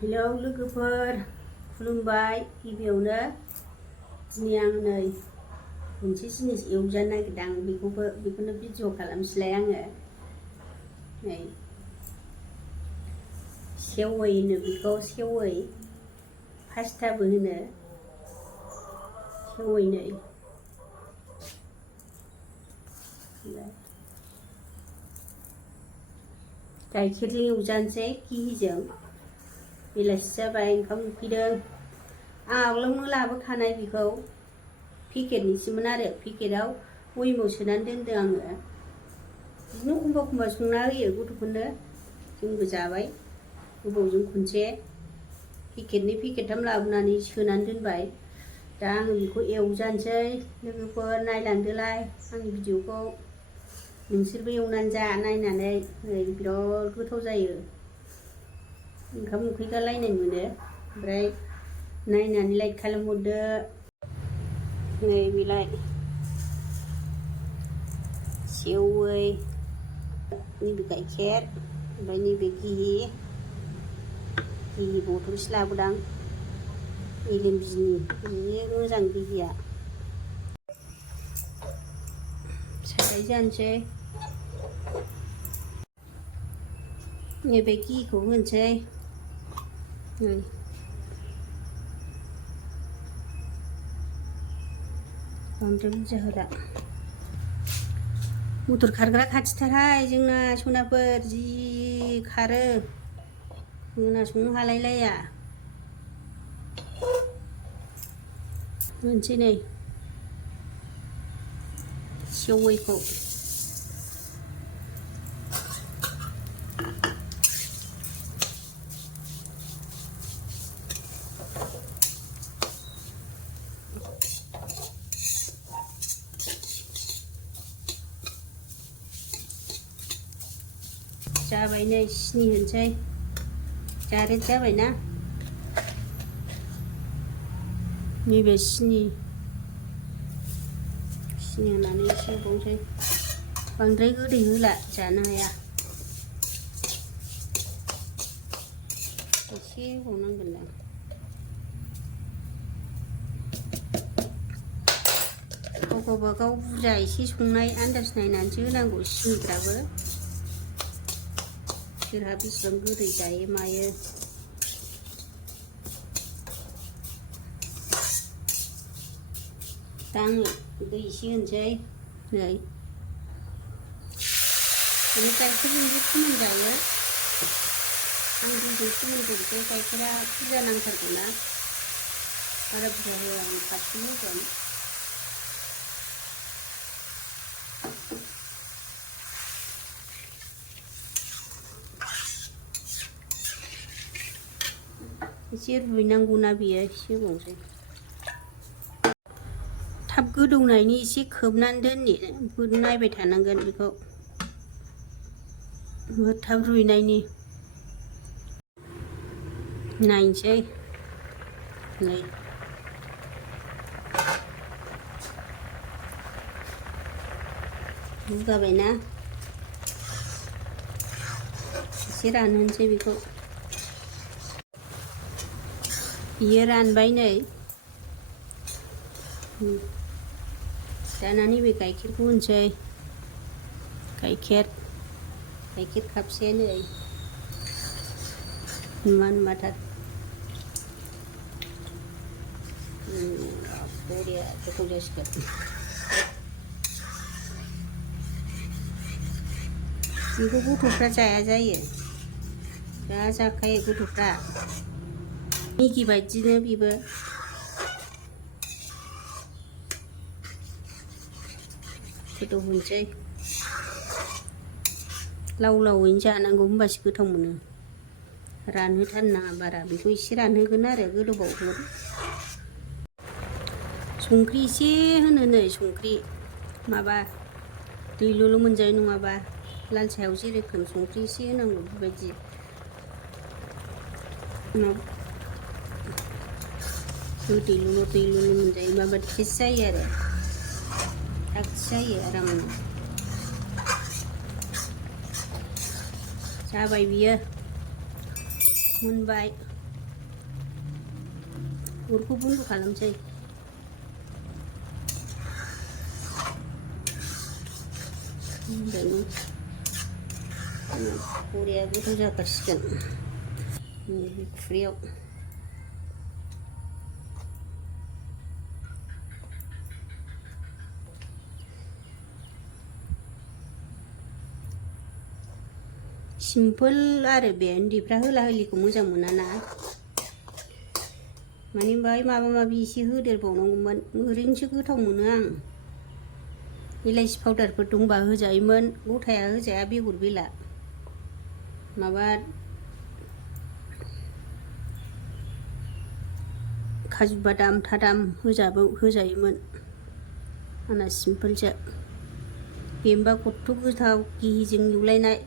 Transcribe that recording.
Hello लोगोफोर खुलुमबाय। गिबियावनो दिनै आं मोनसे जिनिस एवजानो नागिरदां, बेखौनो भिडिअ खालामसैलाय आङो। नै सेवै होनो बेखौ, सेवै फास्टाबो होनो सेवै। नै गाइखेरजों एवजानोसै, घिजों। बेलासि जाबाय, ओंखाम उखैदों। आं आगोलावनो लाबोखानाय बेखौ, पेकेटनिसोमोन आरो पेकेटाव बयेमाव सोनानै दोनदों आङो। बिदिनो एखमबा एखमबा संना होयो गथ'फोरनो, जोंबो जाबाय गोबावजों खनसे। पेकेटनै पेकेटथाम लाबोनानै सोनानै दोनबाय। दा आङो बेखौ एवजानोसै। लोगोफोर नायलांदोलाय आंनि भिडिअखौ, नोंसोरबो एवनानै जा नायनानै। नै बिराद गोथाव जायो, ओंखाम उखैगालायनाय मोनो। ओमफ्राय नायनानै लाइक खालामहरदो। नै बेलाय सेवै, नैबे गाइखेर, ओमफ्राय नैबे घि बथलसे लाबोदां मेलेम बिनि, जि मोजां घिया। साराय जानोसै, नैबे घिखौ होनोसै। नै बांद्राय बुरजा होला। मटर खारग्रा खाथिथारहाय जोंना सनाफोर, जि खारो, खोनासंनो हालायलाया। होनोसै नै सेवैखौ। जाबाय, नै सिनि होनोसै, जारेद जाबायना। नैबे सिनि होनानै एसे होबावनोसै। बांद्राय गोदै होला, जानो हाया। एसे होबावनांगोनदां। गावबा गाव बुरजा एसे संनाय आन्दाज नायनानैसो होनांगौ सिनिफ्राबो, सोरहा बेसेबां गोदै जायो मायो। दा आङो दै एसे होनोसै। नै गाइखेरजोंबो फोमोन जायो। आं दैजों फोमोनगोनसै, गाइखेरा बुरजा नांथारगौ ना, बारा बुरजा होआ आं, फारसेल होगोन। एसे रुइनांगौना बेयो, एसे होबावनोसै। थाब गोदौनायनि एसे खोबनानै दोननि, नायबाय थानांगोन बेखौ, थाब रुइनायनि। नायनोसै नै रुगाबायना, एसे रानहोनोसै बेखौ। बियो रानबाय नै। दाना नैबे गाइखेरखौ होनोसै। गाइखेर कापसे, नै नुवा नुवाथार। बरिया गोथाव जासिगोन। बेखौ गथ'फ्रा जाया जायो, जा जाखायो गथ'फ्रा। मेगि बायदिनो बेबो। गोदौ होनोसै, लाव लावैनो जानांगौ, होमबासो गोथाव मोनो। रानहोथारनाङा बारा, बेखौ एसे रानहोगोन आरो गोदौबावगोन। संख्रि एसे होनो, नै संख्रि, माबा दैल'ल' मोनजायो नङाबा। लाल साहायाव जेरोखोम संख्रि एसे होनांगौ, बेबायदि। दैल'ल' मोनजायो, माबायदि टेस्ट जायो आरो, टाक्स जायो आरामनो। जाबाय बियो, मोनबाय। अरखौ बन्द' खालामसै। बरिया गोथाव जाथारसिगोन नैबे खुरैयाव। सिम्पोल आरो बे उन्दैफ्रा होला होलिखौ मोजां मोनाना, माने बाहाय माबा माबि एसे होदेरबावनांगौमोन, ओरैनोसो गोथाव मोनो आं। इलाइसि पाउदारफोर दंबा होजायोमोन, गथाया होजाया बेगर बेला। माबा काजु बादाम थादाम होजायोमोन। आंना सिम्पोलसो। बेनोबा खथ्थ' गोथाव गिहिजों एवलायनाय।